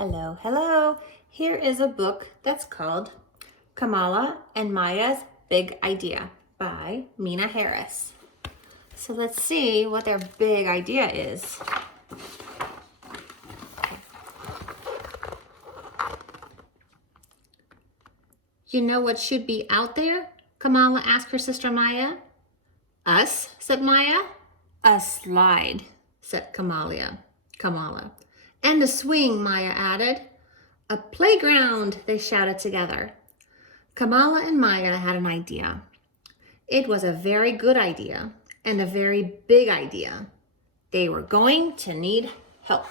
Hello, hello. Here is a book that's called Kamala and Maya's Big Idea by Mina Harris. So let's see what their big idea is. You know what should be out there? Kamala asked her sister Maya. Us, said Maya. A slide, said Kamala. And a swing, Maya added. A playground, they shouted together. Kamala and Maya had an idea. It was a very good idea and a very big idea. They were going to need help.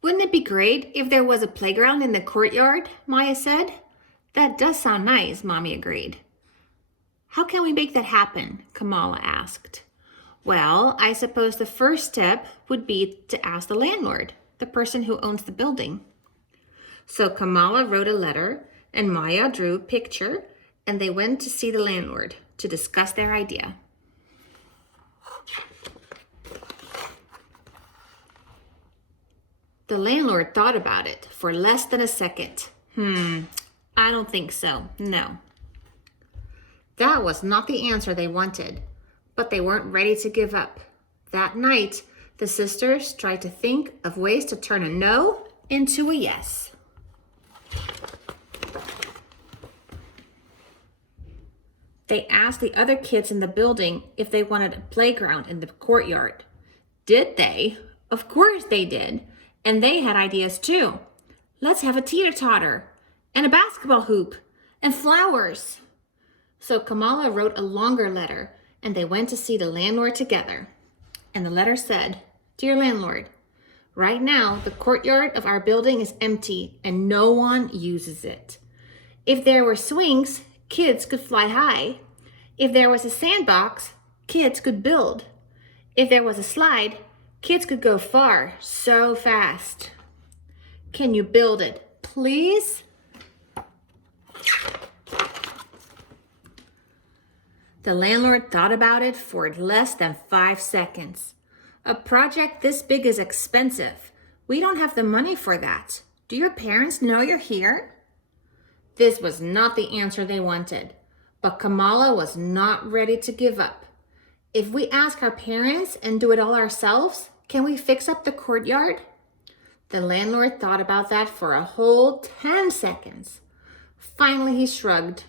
Wouldn't it be great if there was a playground in the courtyard? Maya said. That does sound nice, Mommy agreed. How can we make that happen? Kamala asked. Well, I suppose the first step would be to ask the landlord, the person who owns the building. So Kamala wrote a letter and Maya drew a picture and they went to see the landlord to discuss their idea. The landlord thought about it for less than a second. I don't think so, no. That was not the answer they wanted, but they weren't ready to give up. That night, the sisters tried to think of ways to turn a no into a yes. They asked the other kids in the building if they wanted a playground in the courtyard. Did they? Of course they did. And they had ideas too. Let's have a teeter-totter and a basketball hoop and flowers. So Kamala wrote a longer letter and they went to see the landlord together. And the letter said, Dear landlord, right now the courtyard of our building is empty and no one uses it. If there were swings, kids could fly high. If there was a sandbox, kids could build. If there was a slide, kids could go far so fast. Can you build it, please? The landlord thought about it for less than 5 seconds. A project this big is expensive. We don't have the money for that. Do your parents know you're here? This was not the answer they wanted, but Kamala was not ready to give up. If we ask our parents and do it all ourselves, can we fix up the courtyard? The landlord thought about that for a whole 10 seconds. Finally, he shrugged.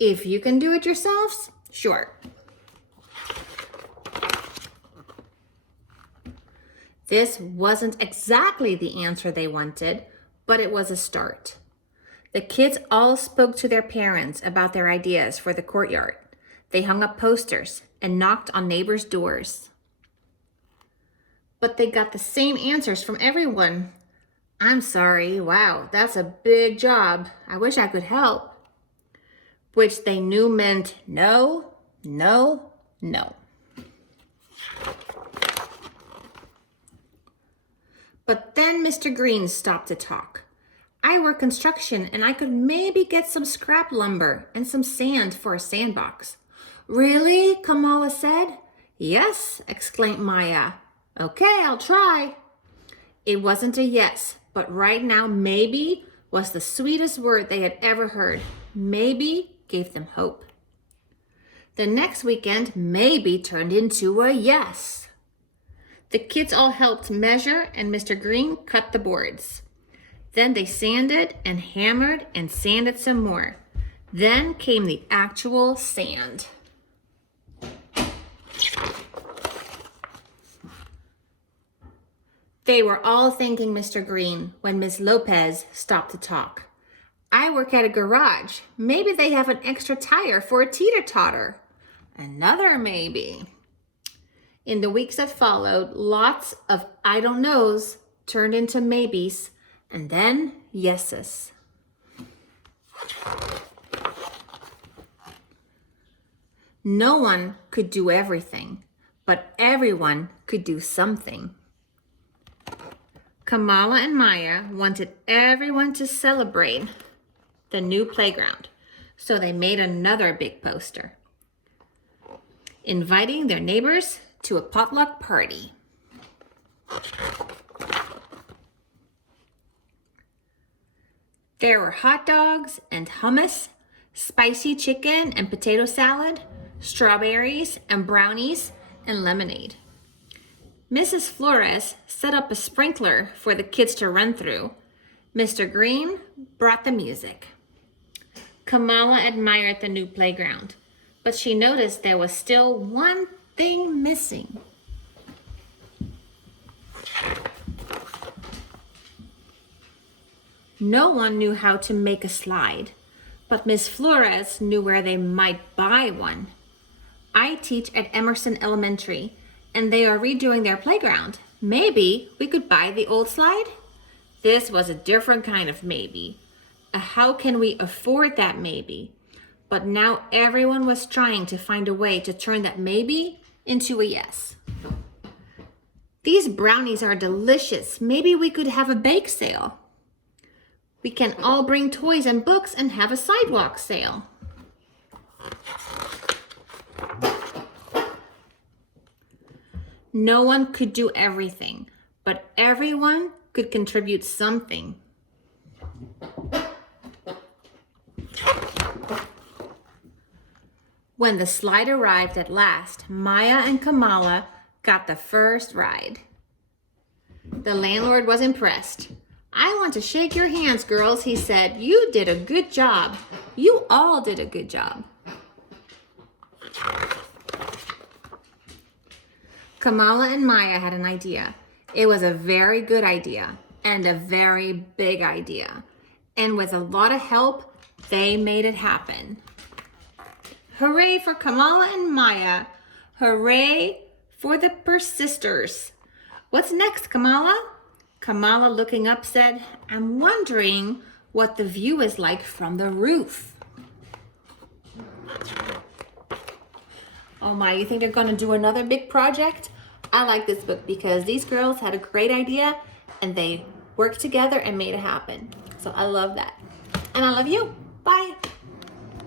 If you can do it yourselves, sure. This wasn't exactly the answer they wanted, but it was a start. The kids all spoke to their parents about their ideas for the courtyard. They hung up posters and knocked on neighbors' doors. But they got the same answers from everyone. I'm sorry, wow, that's a big job. I wish I could help. Which they knew meant no, no, no. But then Mr. Green stopped to talk. I work construction and I could maybe get some scrap lumber and some sand for a sandbox. Really? Kamala said. Yes, exclaimed Maya. Okay, I'll try. It wasn't a yes, but right now maybe was the sweetest word they had ever heard. Maybe gave them hope. The next weekend maybe turned into a yes. The kids all helped measure and Mr. Green cut the boards. Then they sanded and hammered and sanded some more. Then came the actual sand. They were all thanking Mr. Green when Ms. Lopez stopped to talk. I work at a garage. Maybe they have an extra tire for a teeter-totter. Another maybe. In the weeks that followed, lots of I don't knows turned into maybes and then yeses. No one could do everything, but everyone could do something. Kamala and Maya wanted everyone to celebrate the new playground, so they made another big poster. inviting their neighbors to a potluck party. There were hot dogs and hummus, spicy chicken and potato salad, strawberries and brownies, and lemonade. Mrs. Flores set up a sprinkler for the kids to run through. Mr. Green brought the music. Kamala admired the new playground, but she noticed there was still one thing missing. No one knew how to make a slide, but Miss Flores knew where they might buy one. I teach at Emerson Elementary, and they are redoing their playground. Maybe we could buy the old slide? This was a different kind of maybe. A how can we afford that maybe? But now everyone was trying to find a way to turn that maybe into a yes. These brownies are delicious. Maybe we could have a bake sale. We can all bring toys and books and have a sidewalk sale. No one could do everything, but everyone could contribute something. When the slide arrived at last, Maya and Kamala got the first ride. The landlord was impressed. "I want to shake your hands, girls," he said. "You did a good job. You all did a good job." Kamala and Maya had an idea. It was a very good idea and a very big idea. And with a lot of help, they made it happen. Hooray for Kamala and Maya. Hooray for the persisters. What's next, Kamala? Kamala, looking up, said, "I'm wondering what the view is like from the roof." Oh my, you think they're going to do another big project? I like this book because these girls had a great idea and they worked together and made it happen. So I love that. And I love you. Bye.